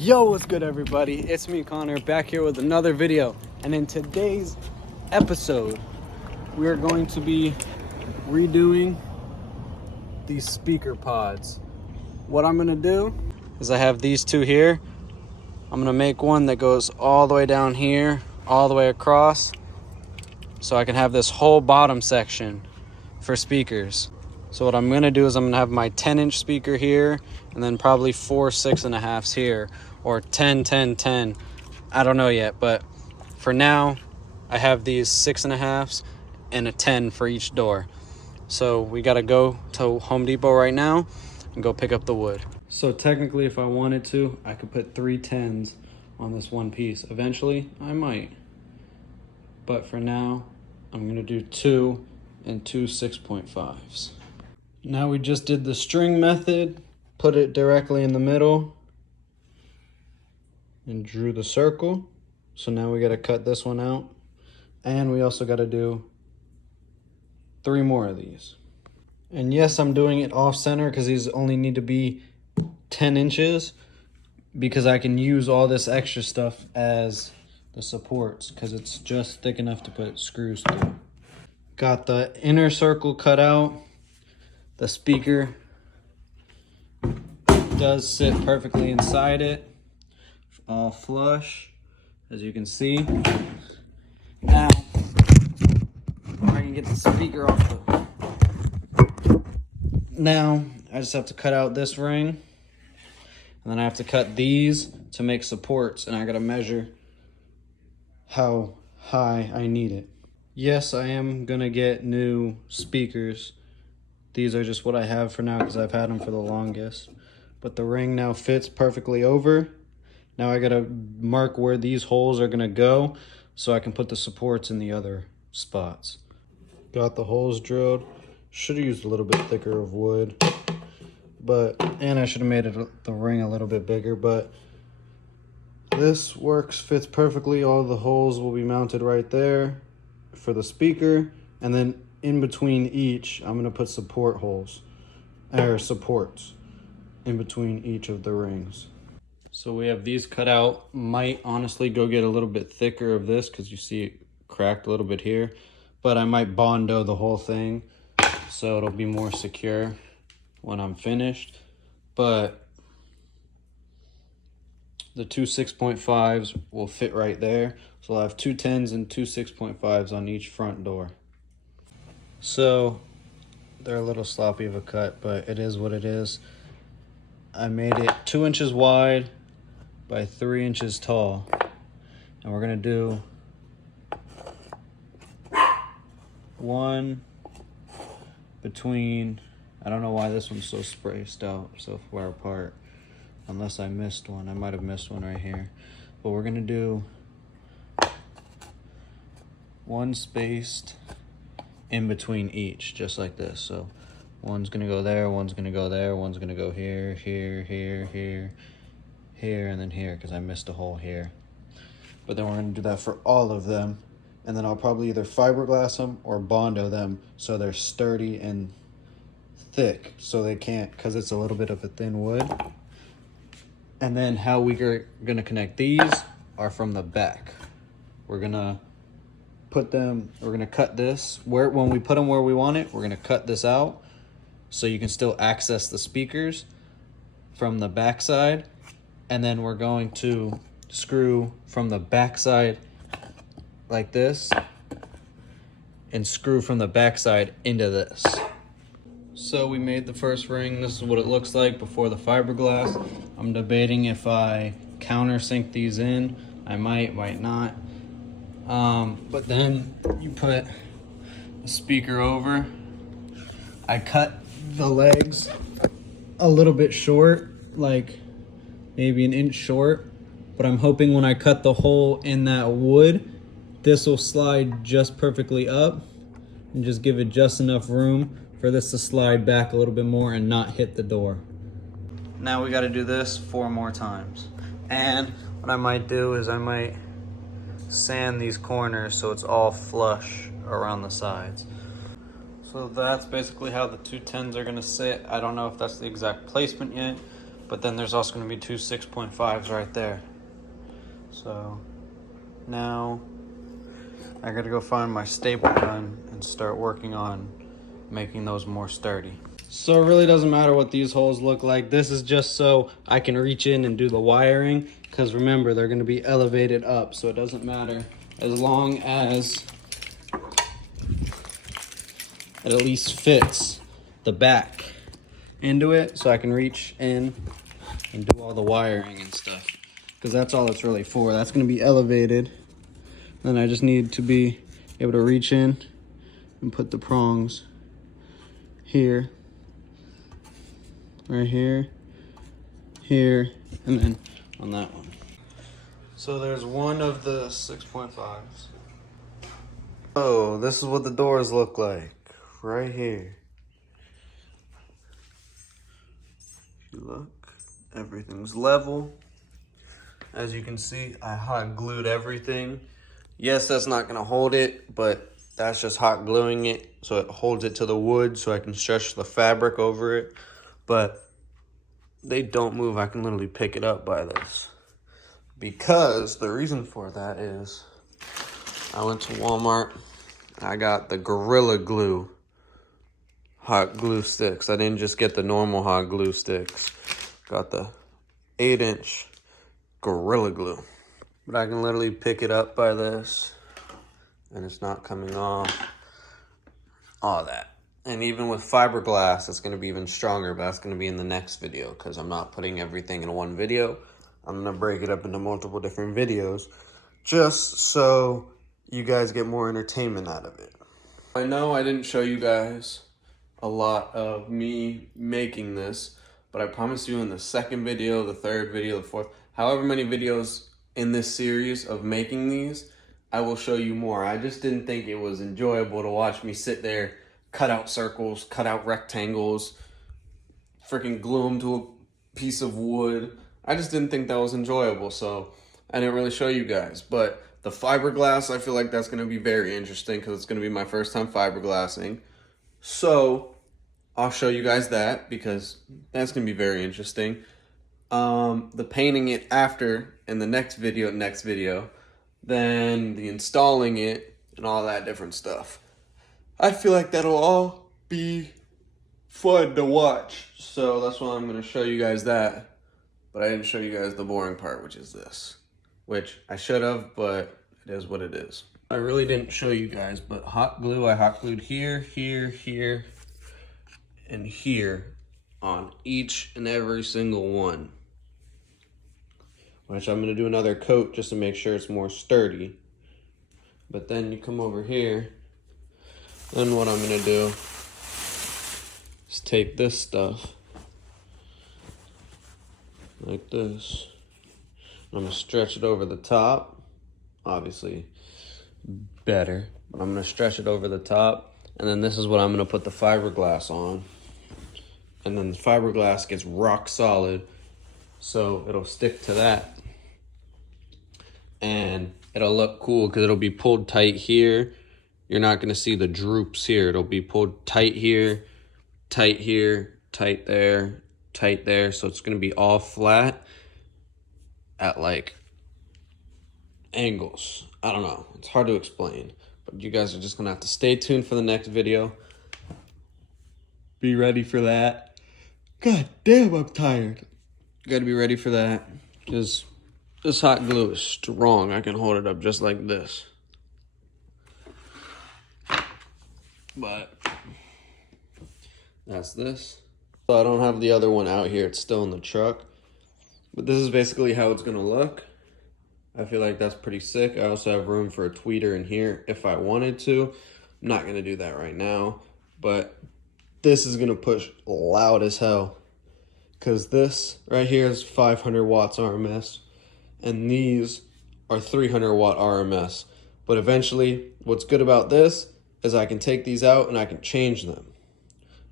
Yo, what's good everybody? It's me, Connor, back here with another video. And in today's episode, we are going to be redoing these speaker pods. What I'm gonna do is I have these two here. I'm gonna make one that goes all the way down here, all the way across, so I can have this whole bottom section for speakers. So what I'm gonna do is I'm gonna have my 10-inch speaker here, and then probably 4 6.5s here, or 10 10 10. I don't know yet, but for now I have these 6.5s and a 10 for each door. So we gotta go to Home Depot right now and go pick up the wood. So technically, if I wanted to, I could put 3 10s on this one piece. Eventually I might, but for now I'm gonna do 2 and 2 6.5s. Now we just did the string method, put it directly in the middle and drew the circle. So now we got to cut this one out, and we also got to do 3 more of these. And yes, I'm doing it off center because these only need to be 10 inches because I can use all this extra stuff as the supports because it's just thick enough to put screws through. Got the inner circle cut out. The speaker does sit perfectly inside it, all flush, as you can see. Now, I can get the speaker off Now, I just have to cut out this ring, and then I have to cut these to make supports, and I gotta measure how high I need it. Yes, I am gonna get new speakers. These are just what I have for now because I've had them for the longest. But the ring now fits perfectly over. Now I gotta mark where these holes are gonna go so I can put the supports in the other spots. Got the holes drilled. Should have used a little bit thicker of wood, and I should have made the ring a little bit bigger, but this fits perfectly. All the holes will be mounted right there for the speaker, and then in between each, I'm gonna put supports in between each of the rings. So we have these cut out. Might honestly go get a little bit thicker of this because you see it cracked a little bit here, but I might Bondo the whole thing so it'll be more secure when I'm finished. But the 2 6.5s will fit right there. So I'll have 2 10s and 2 6.5s on each front door. So they're a little sloppy of a cut, but it is what it is. I made it 2 inches wide by 3 inches tall. And we're gonna do one between, I don't know why this one's so spaced out, so far apart. Unless I missed one. I might have missed one right here. But we're gonna do one spaced in between each, just like this. So one's gonna go there, one's gonna go there, one's gonna go here, here, here, here, here, and then here, because I missed a hole here. But then we're gonna do that for all of them, and then I'll probably either fiberglass them or Bondo them so they're sturdy and thick, so they can't, because it's a little bit of a thin wood. And then how we're gonna connect these are from the back. We're gonna cut this when we put them where we want it. We're gonna cut this out so you can still access the speakers from the back side, and then we're going to screw from the back side like this and screw from the back side into this. So we made the first ring. This is what it looks like before the fiberglass. I'm debating if I countersink these in. I might not. But then you put the speaker over. I cut the legs a little bit short, like maybe an inch short, but I'm hoping when I cut the hole in that wood, this will slide just perfectly up and just give it just enough room for this to slide back a little bit more and not hit the door. Now we got to do this 4 more times. And what I might do is I might sand these corners so it's all flush around the sides. So that's basically how the 2 10s are gonna sit. I don't know if that's the exact placement yet, But then there's also going to be two 6.5s right there. So now I got to go find my staple gun and start working on making those more sturdy. So it really doesn't matter what these holes look like. This is just so I can reach in and do the wiring, because remember, they're going to be elevated up, so it doesn't matter as long as it at least fits the back into it, so I can reach in and do all the wiring and stuff, because that's all it's really for. That's going to be elevated. Then I just need to be able to reach in and put the prongs here, right here, here, and then on that one. So there's one of the 6.5s. Oh, this is what the doors look like right here. If you look, everything's level. As you can see, I hot glued everything. Yes, that's not gonna hold it, but that's just hot gluing it so it holds it to the wood so I can stretch the fabric over it. But they don't move. I can literally pick it up by this. Because the reason for that is I went to Walmart. I got the Gorilla Glue hot glue sticks. I didn't just get the normal hot glue sticks. Got the 8-inch Gorilla Glue. But I can literally pick it up by this and it's not coming off. All that. And even with fiberglass, it's going to be even stronger, but that's going to be in the next video because I'm not putting everything in one video. I'm going to break it up into multiple different videos just so you guys get more entertainment out of it. I know I didn't show you guys a lot of me making this, but I promise you in the second video, the third video, the fourth, however many videos in this series of making these, I will show you more. I just didn't think it was enjoyable to watch me sit there, cut out circles, cut out rectangles, freaking glue them to a piece of wood. I just didn't think that was enjoyable, so I didn't really show you guys. But the fiberglass, I feel like that's going to be very interesting because it's going to be my first time fiberglassing. So I'll show you guys that because that's going to be very interesting. The painting it after in the next video, then the installing it and all that different stuff. I feel like that'll all be fun to watch. So that's why I'm going to show you guys that. But I didn't show you guys the boring part, which is this. Which I should have, but it is what it is. I really didn't show you guys, but hot glue, I hot glued here, here, here, and here on each and every single one. Which I'm going to do another coat just to make sure it's more sturdy. But then you come over here, then what I'm going to do is take this stuff like this. I'm going to stretch it over the top. Obviously better, but I'm going to stretch it over the top. And then this is what I'm going to put the fiberglass on. And then the fiberglass gets rock solid, so it'll stick to that. And it'll look cool because it'll be pulled tight here. You're not going to see the droops here. It'll be pulled tight here, tight here, tight there, tight there. So it's going to be all flat at like angles. I don't know. It's hard to explain. But you guys are just going to have to stay tuned for the next video. Be ready for that. God damn, I'm tired. You got to be ready for that. Because this hot glue is strong. I can hold it up just like this. But that's this. So I don't have the other one out here. It's still in the truck. But this is basically how it's going to look. I feel like that's pretty sick. I also have room for a tweeter in here if I wanted to. I'm not going to do that right now. But this is going to push loud as hell. Because this right here is 500 watts RMS. And these are 300 watt RMS. But eventually, what's good about this is I can take these out and I can change them.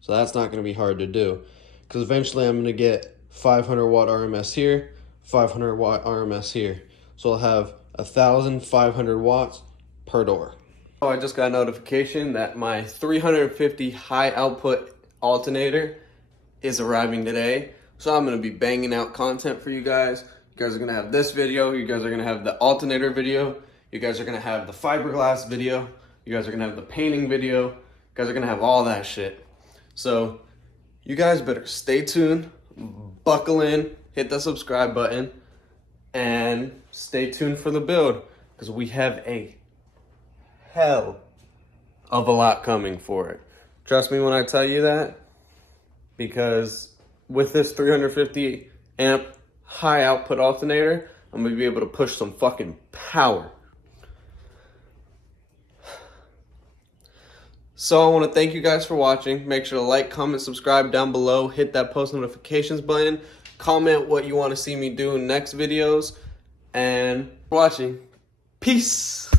So that's not going to be hard to do. Because eventually I'm going to get 500 watt RMS here, 500 watt RMS here. So I'll have 1,500 watts per door. Oh, I just got a notification that my 350 high output alternator is arriving today. So I'm going to be banging out content for you guys. You guys are going to have this video. You guys are going to have the alternator video. You guys are going to have the fiberglass video. You guys are going to have the painting video. You guys are going to have all that shit. So you guys better stay tuned, buckle in, hit the subscribe button, and stay tuned for the build, because we have a hell of a lot coming for it. Trust me when I tell you that, because with this 350 amp high output alternator, I'm gonna be able to push some fucking power. So I want to thank you guys for watching. Make sure to like, comment, subscribe down below. Hit that post notifications button. Comment what you want to see me do in next videos. And for watching. Peace.